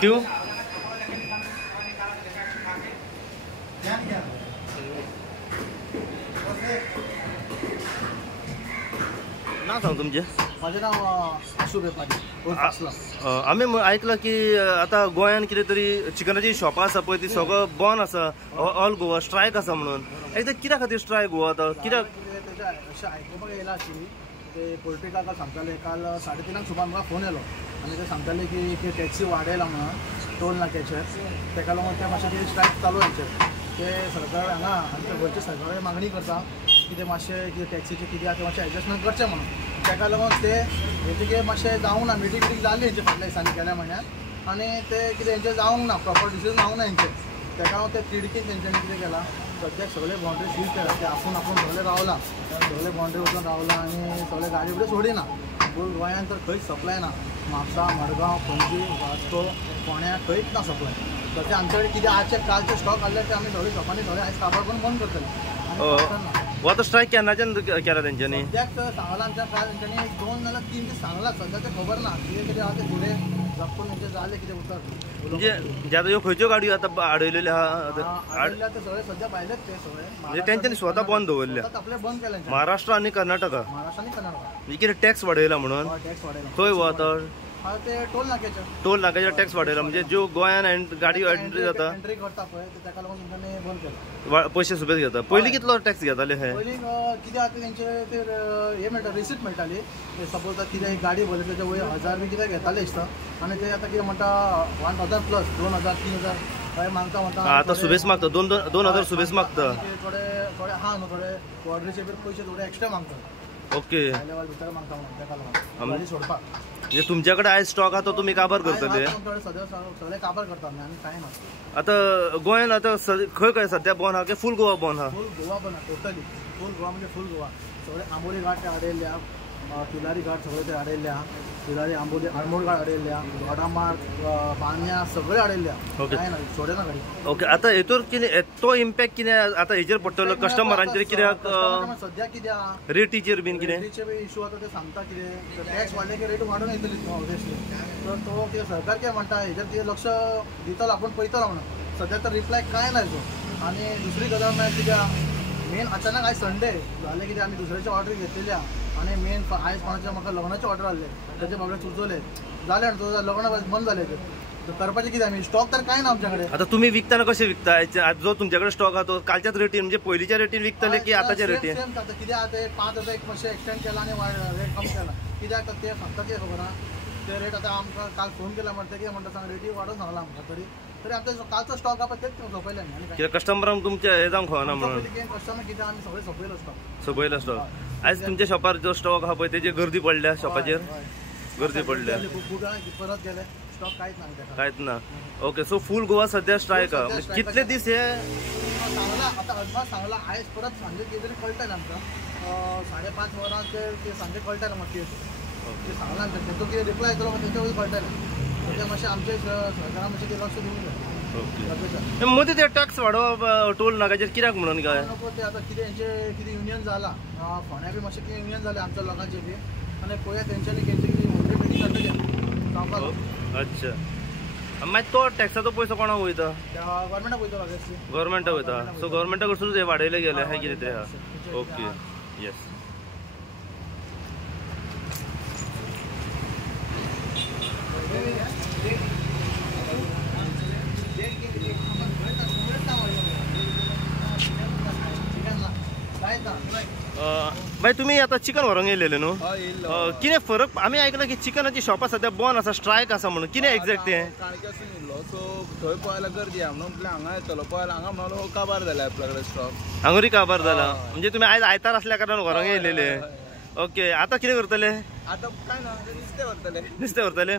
क्यों नाव सांग तुमचे? माझे नाव आशू बेपारी. आम्ही ऐकलं की आता गोंयान कितें तरी चिकनाची शॉपां आसा पळय ती सगळं बंद आसा. ऑल गोवा स्ट्रायक आसा म्हणून. एकदा कित्या खातीर स्ट्रायक गोवा आता कित्याक? अशें आयकुपाक येयलां आशिल्ली ते पोल्ट्री काका सांगताले काल 3:30 सुमार म्हाका फोन येयलो आनी ते सांगताले की टॅक्सी वाडयला म्हणून टोल नाक्याचेर ताका लागून ते मातशें स्ट्रायक चालू हेंचेर ते सरकार हांगा आमच्या गोंयच्या सरकारान मागणी करता की ते मातशें कितें टॅक्सीचे कितें आसा ते मातशें एडजस्टमेंट करचें म्हणून. ताका लागून ते हेचे मातशें जावंक ना मिटींग जाल्ली हेंचे फाटल्या दिसांनी गेल्या म्हयन्यात आनी ते कितें हेंचें जावंक ना प्रॉपर डिसिजन जावंक ना हेंचें. ताका लागून ते तिडकीन तेंच्यांनी कितें केलां सद्याक सगळे बाउंड्री सील केला ते आपूण सगळे रावला सगळे बाउंड्री वचून रावला आनी सगळे गाडी बिडी सोडिना. पूण गोंयांत तर खंयच सप्लाय ना. म्हापसा मडगांव पणजी वास्को फोंड्या खंयच ना सप्लाय. सद्या आमचे कडेन कितें आजचे कालचे स्टॉक आसले ते आमी सगळे शॉपांनी सगळे आयज काबार करून बंद करतले. आता स्ट्रायक केन्नाच्यान केला तेंच्यांनी? सद्याक सांगलां आमच्या काल तेंच्यांनी 2 नाल्यार 3 दीस सांगलां. सद्या ते खबर ना कितें आहा ते फुडें जपून तेंचे जालें कितें उतर. म्हणजे आता ह्यो खंयच्यो गाडयो आतां आडयलेल्यो आहा? ते सगळे सद्या भायलेच ते सगळे म्हणजे तेंच्यांनी स्वता बंद दवरल्या. आपले बंद केले महाराष्ट्र आनी कर्नाटका. महाराष्ट्र आनी कर्नाटका. कितें टॅक्स वाडयला म्हणून? टॅक्स वाडयला. खंय वता? ते टोल नाक्याचेर. टोल नाक्याचेर टॅक्स वाडयला म्हणजे ज्यो गोंयान गाडयो एंट्री जाता एंट्री करता पळय ताका लागून तेंच्यांनी बंद केला. पयशे सुबेज घेता. पयलीं कितलो टॅक्स घेताले हे? पयलीं कितें आतां तेंचे ते हे मेळटा रिसीट मेळटाली. सपोज कितें एक गाडी भरली तेच्या वयर 1000 बी कितें घेताले दिसता आनी ते आतां कितें म्हणटा 1000 प्लस 2000 3000 हय मागता म्हणटा. आतां सुबेज मागता 2000 सुबेज मागता. थोडे थोडे आहा न्हू थोडे ऑर्डरीचे बी पयशे थोडे एक्स्ट्रा मागता. ओके. लेवल भितर मागता म्हणून ताका लागून गाडी सोडपाक. म्हणजे तुमच्याकडे आयज स्टॉक आहा तो तुमी काबार करतले? सगळे काबार करता आनी कांय ना. आता गोंयान आतां खंय खंय सध्या बंद आहा की फूल गोवा बंद आहा? फूल गोवा बंद आहा टोटली. फूल गोवा म्हणजे फूल गोवा. सगळे आंबोली घाट ते आडयल्ल्या तिलारी घाट सगळे ते आडयल्ल्या तिलारी आंबोली आळमोड घाट आडयल्ल्या गोडामार्ग बान्या सगळे आडयल्ल्या. कांय ना सोडेना गाडी. ओके. आता हेतूर कितें तो इम्पॅक्ट कितें आतां हेचेर पडटलो कस्टमरांचेर कित्याक सद्या कितें आहा रेटीचेर बीन कितें? रेटीचे बी इशू आतां ते सांगता कितें टॅक्स वाडले की रेट वाडून येतली ऑब्वियसली. तर तो कितें सरकार कितें म्हणटा हेचेर कितें लक्ष दितलो आपूण पळयतलो म्हणून. सद्या तर रिप्लाय कांय ना हेचो. आनी दुसरी गजाल म्हळ्यार कित्याक मेन अचानक आयज संडे जालें कितें आमी दुसऱ्याची ऑर्डर घेतलेल्या आनी मेन आयज कोणाचे म्हाका लग्नाचे ऑर्डर आसले तेजे बाबडे सुचोवले जालें आनी लग्न बंद जालें ते करपाचें कितें आमी स्टॉक तर कांय ना आमच्या कडेन. आतां तुमी विकतना कशें विकता? जो तुमच्या कडेन स्टॉक आहा तो कालच्याच रेटीन म्हणजे पयलींच्या रेटीन विकतले की आतांच्या रेटीन? सेम आतां कितें आहा ते 5 आतां एक मातशें एक्सटेंड केला आनी रेट कमी केला. कित्याक ते सांगता कितें खबर आहा ते रेट आतां आमकां काल फोन केला म्हणटा कितें म्हणटा सांग रेटी वाडोवन सांगला आमकां तरी आमचो कालचो स्टॉक आहा तेच सोंपयले आमी. कित्याक कस्टमरांक तुमचे हे जावंक खंयना म्हणून? कस्टमर कितें आमी सगळे सोंपयलो स्टॉक. सोंपयलो स्टॉक. आयज तुमच्या शॉपार जो स्टॉक आहा पळय तेजी गर्दी पडल्या शॉपाचेर? गर्दी पडल्या. परत गेले स्टॉक कांयच ना. कांयच ना. ओके. सो फूल गोवा सध्या स्ट्रायक आहा. कितले दीस हे सांगला आतां अदमास सांगला आयज परत सांजे कितें तरी कळटलें आमकां 5:30 वरां ते सांजे कळटलें म्हाका ते सांगला आमकां तेचो कितें रिप्लाय येतलो तेच्या वयर कळटलें. सद्या मातशें आमचे सरकारान मातशें लक्ष दिवंक जाय. ओके. मदीं ते टॅक्स वाडोवप टोल नाक्याचेर कित्याक म्हणून काय? नको ते आतां कितें हेंचें कितें युनियन जाला फोंड्या बी मातशें कितें युनियन जालें आमच्या लोकांचें बी आनी पळया तेंच्यांनी कितें व्हडली मिटींग जातली सांगपाक. अच्छा. मागीर तो टॅक्साचो पयसो कोणाक वयता? गव्हर्मेंटाक वयता ऑब्वियसली. गव्हर्मेंटाक वयता. सो गव्हर्मेंटा कडसून हे वाडयले गेले हे कितें तरी आहा. ओके. येस. भाई तुम्ही आता चिकन व्हरोंक येयलेले न्हू? कितें फरक? आमी आयकलां की चिकनाची शॉपां सध्या बंद आसा स्ट्रायक आसा म्हणून. कितें एक्झॅक्ट तें? काणक्यासून येयल्लो सो थंय पळयला गर्दी आहा म्हणून हांगा येतलो पळयला हांगा म्हणलो काबार जाल्या आपल्या कडेन स्टॉक. हांगूरी काबार जाला म्हणजे तुमी आयज आयतार आसल्या कारणान व्हरोंक येयलेले. ओके. आतां कितें करतले? आतां काय ना नुस्तें व्हरतले. नुस्तें व्हरतले.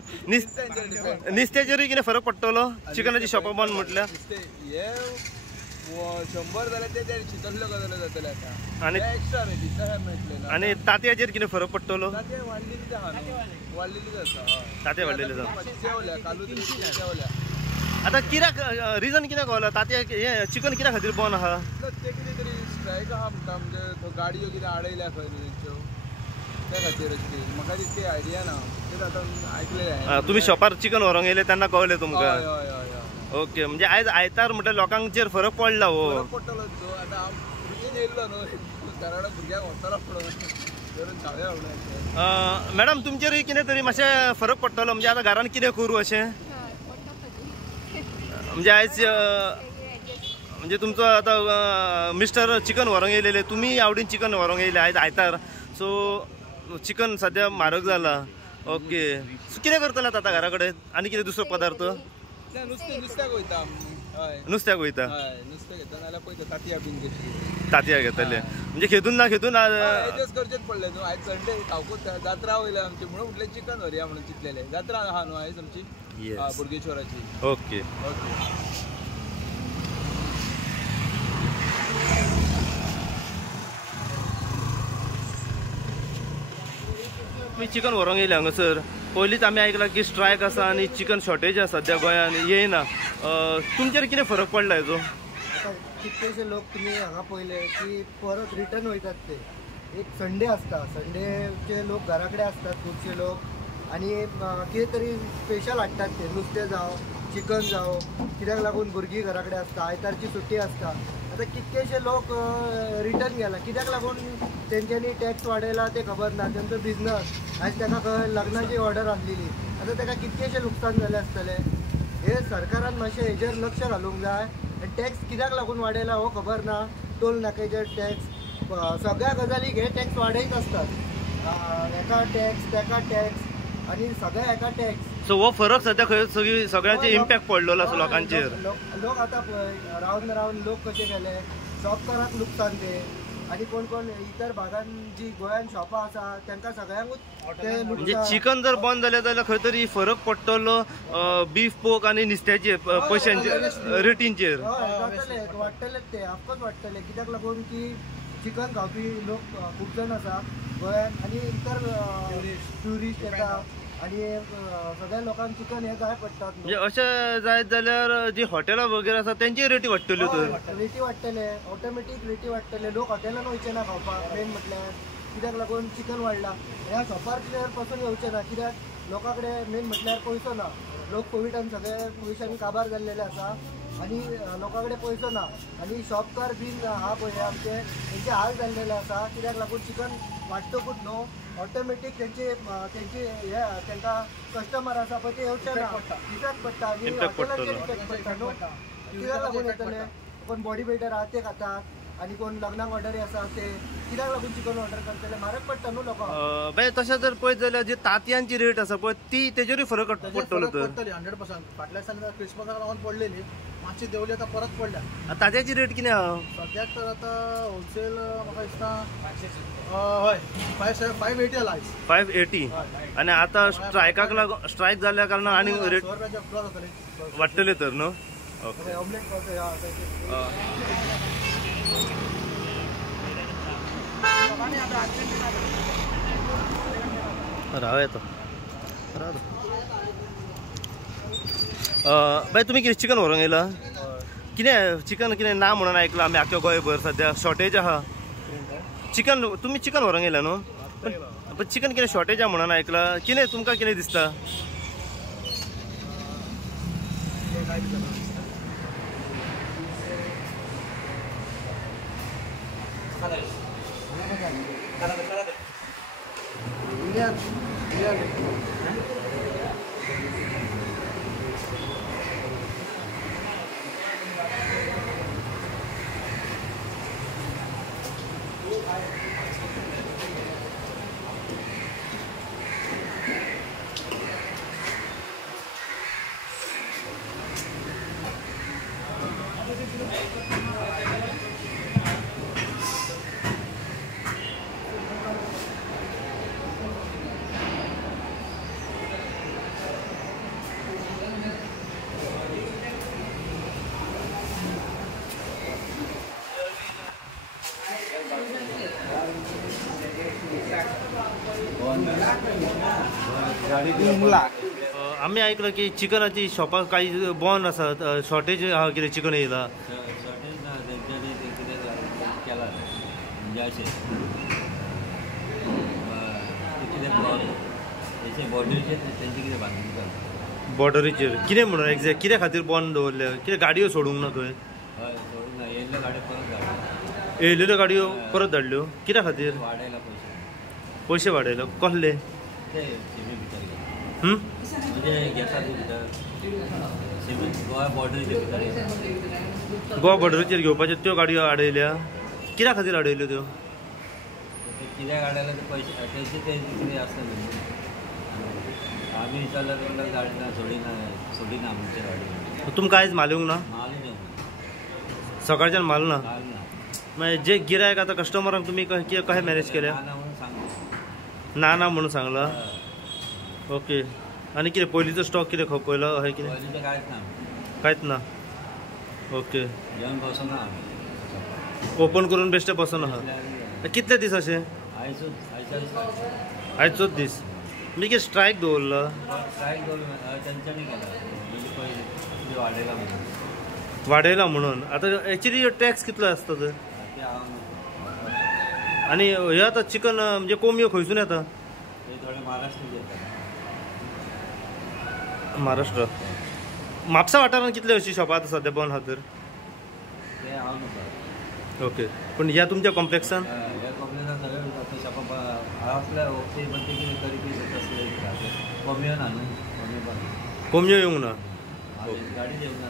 नुस्त्याचेरूय कितें फरक पडटलो चिकनाची शॉपां बंद म्हटल्यार? हे 100 जाल्यार ते तसल्यो गजाल्यो जातले आतां. आनी एक्स्ट्रा रेटी तशें मेळटले. आनी तांतयाचेर कितें फरक पडटलो? तांतें वाडलेलीच आहा न्हू. वाडलेलीच आसा. तांतें वाडलेले आसा. देंवल्या कालूच देंवल्या. आतां कित्याक रिजन कित्याक व्हरला? तांतयां हे चिकन कित्या खातीर बंद आहा? ते कितें तरी स्ट्रायक आहा म्हणटा म्हणजे गाडयो कितें आडयल्या खंय न्हू तेंच्यो. त्या खातीर अशी म्हाका तितकी आयडिया ना कितें आतां आयकलें तुम्ही शॉपार चिकन व्हरोंक येयले तेन्ना कळलें तुमकां हय हय हय हय ओके म्हणजे आयज आयतार म्हणल्यार लोकांचेर फरक पडला हो फरक पडटलो तो आतां हांव भुरगीं येयल्लो न्हू घरा भुरग्यांक व्हरतलो म्हणून धरून खावया म्हणून मॅडम तुमचेर कितें तरी मातशें फरक पडटलो म्हणजे आतां घरान कितें करूं अशें म्हणजे आयज म्हणजे तुमचो आतां मिस्टर चिकन व्हरोंक येयलेले तुमी आवडीन चिकन व्हरोंक येयले आयज आयतार सो चिकन सद्या म्हारग जाला ओके सो कितें करतले आतां घरा कडेन आनी कितें दुसरो पदार्थ नुस्त्याक वयता हय नुस्त्याक वयता हय नुस्तें घेता नाल्यार पळयता तांतयां बीन कशी तांतयां घेतले म्हणजे खेतून ना खेतून एडजस्ट करचेच पडले न्हू आयज संडे खावपूच जात्रा वयले आमची म्हणून म्हटलें चिकन व्हरया म्हणून चिंतलेले जात्रा आहा न्हू आयज आमची बोडगेश्वराची ओके ओके मी चिकन व्हरोंक येयले हांगासर पयलींच आमी आयकलां की स्ट्रायक आसा आनी चिकन शॉर्टेज आसा सद्या गोंयान येयना तुमचेर कितें फरक पडला हेजो कितलेशे लोक तुम्ही हांगा पळयले की परत रिटर्न वयतात ते एक संडे आसता संडेचे लोक घरा कडेन असतात खुबशे लोक आणि कितें तरी स्पेशल हाडटात ते नुस्तें जावं चिकन जावं कित्याक लागून भुरगीं घरा कडेन आसता आयतारची सुटी आसता आतां कितकेशे लोक रिटर्न गेला कित्याक लागून तेंच्यांनी टॅक्स वाडयला ते खबर ना तेंचो बिझनस आयज ताका लग्नाची ऑर्डर आसलेली आतां ताका कितकेशे लुकसाण जाले आसतले हे सरकारान मातशें हेजेर लक्ष घालूंक जाय टॅक्स कित्याक लागून वाडयला हो खबर ना टोल नाक्याचेर टॅक्स सगळ्या गजालीक हे टॅक्स वाडयत असतात एका टॅक्स तेका टॅक्स आणि सगळ्या एका टॅक्स सो हो फरक सद्या खंय सगळ्यांचे इम्पॅक्ट पडलेलो आसा लोकांचेर लोक आतां पळय रावन रावन लोक कशे गेले शॉपकारांक लुकसाण ते आणि कोण कोण इतर भागांत जी गोंयान शॉपां आसा तांकां सगळ्यांकूच ते म्हणजे चिकन जर बंद जालें जाल्यार खंय तरी फरक पडटलो बीफ पोक आनी नुस्त्याचे पयशांचेर रेटींचेर वाडटलेच ते ऑफकोर्स वाडटले कित्याक लागून की चिकन खावपी लोक खूब जाण आसा गोंयान आनी इतर ट्युरिस्ट येता आणि सगळ्या लोकांक चिकन हे जाय पडटात म्हणजे अशें जायत जाल्यार जी हॉटेलां वगैरे आसा तेंची रेटी वाडटल्यो तर रेटी वाडटले ऑटोमॅटीक रेटी वाडटले लोक हॉटेलान वयचे ना खावपाक मेन म्हटल्यार कित्याक लागून चिकन वाडला ह्या शॉपार पासून येवचे ना कित्याक लोकां कडेन मेन म्हटल्यार पयसो ना लोक कोविडान सगळे पयशांनी काबार जाल्लेले आसा आणि लोकां कडेन पयसो ना आणि शॉपकार बीन हा पळय आमचे तेंचे हाल जाल्लेले आसा कित्याक लागून चिकन वाडटकूच न्हू ऑटोमॅटीक तेंचे हे तांकां कस्टमर आसा पळय ते येवचे ना इफेक्ट पडटा आनी हॉटेलांचेर इफेक्ट पडटा न्हू कित्याक लागून येतले कोण बॉडी बिल्डर आहा ते खातात आणि कोण लग्नाक ऑर्डरी आसा ते कित्याक लागून चिकन ऑर्डर करतले म्हारग पडटा न्हू लोकांक बाय तशें जर पळयत जाल्यार जी तांतयांची रेट आसा पळय ती तेजेरूय फरक पडटलो तर पडटली 100% फाटल्या दिसांनी क्रिसमसाक लागून पडलेली मातशी देंवली आतां परत पडल्या तांतयाची रेट कितें आहा सद्याक तर आतां होलसेल म्हाका दिसता हय 580 आला 580 आनी आतां स्ट्रायकाक लागून स्ट्रायक जाल्ल्या कारणान आनी रेट वाडटले तर न्हू ओके राव येतो बाय तुम्ही कितें चिकन व्हरोंक येयला कितें चिकन कितें ना म्हणून आयकलां आमी आख्या गोंयभर सद्या शॉर्टेज आहा चिकन तुमी चिकन व्हरोंक येयला न्हू पण चिकन कितें शॉर्टेज आहा म्हणून आयकलां कितें तुमकां कितें दिसता आम्ही ऐकलं की चिकनाची शॉपां काही बंद आसात शॉर्टेज आहा कितें चिकन येयला शॉर्टेज ना तेंच्यांनी कितें केला म्हणजे अशें त्याचे बॉर्डरचे त्यांचे कितें बांदून करता बॉर्डरीचेर कितें म्हणून एक्झॅक्ट कित्या खातीर बंद दवरले कितें गाडयो सोडूंक ना थंय हय सोडून ना येयल्ल्यो गाड्यो परत घालता येयलेल्यो गाडयो परत धाडल्यो कित्या खातीर वाडयला पयशे पयशे वाडयले कसले ते सिमी भितर घेता हं? म्हणजे घेता तूं भितर सिमी गोवा बॉर्डरीचे भितर घेता गोवा बॉर्डरीचेर घेवपाच्यो त्यो गाडयो आडयल्या कित्या खातीर आडयल्यो त्यो ते कित्याक हाडले ते पयशे तेंचे ते कितें आसता न्हू आमी विचारल्यार तेंका गाडी सोडिना आमचे गाडी तुमकां आयज मालूंक ना माल घेवंक सकाळच्यान माल ना माल ना मागीर जे गिरायक आतां कस्टमरांक तुमी कशें मॅनेज केलें ना म्हणून सांगता ना म्हणून सांगला ओके आनी कितें पयलींचो स्टॉक कितें खपयलो अशें कितें पयलींचें कांयच ना कांयच ना ओके घेवन बसना आमी ओपन करून बेश्टे बसून आहा कितले दीस अशें आयचोच आयचोच दीस मी कितें स्ट्रायक दवरला स्ट्रायक दवरलो तेंच्यांनी केला म्हणजे पयलीं वाडयला म्हणून वाडयला म्हणून आतां एक्चुली टॅक्स कितलो आसता तर ते हांव आनी हे आतां चिकन म्हणजे कोंबयो खंयसून येता ते थोडे महाराष्ट्राचे येता महाराष्ट्र म्हापसा वाठारांत कितले अशी शॉपां आतां सद्या बंद आहा तर ते हांव न्हू ओके पूण ह्या तुमच्या कॉम्प्लेक्सान ह्या कंपनीला सगळे आता शॉपां आसल्या ओके पण ते कितें तरी कितें तसले कमी ना न्हू कमी पण कोंबयो येवंक ना गाडी येवंक ना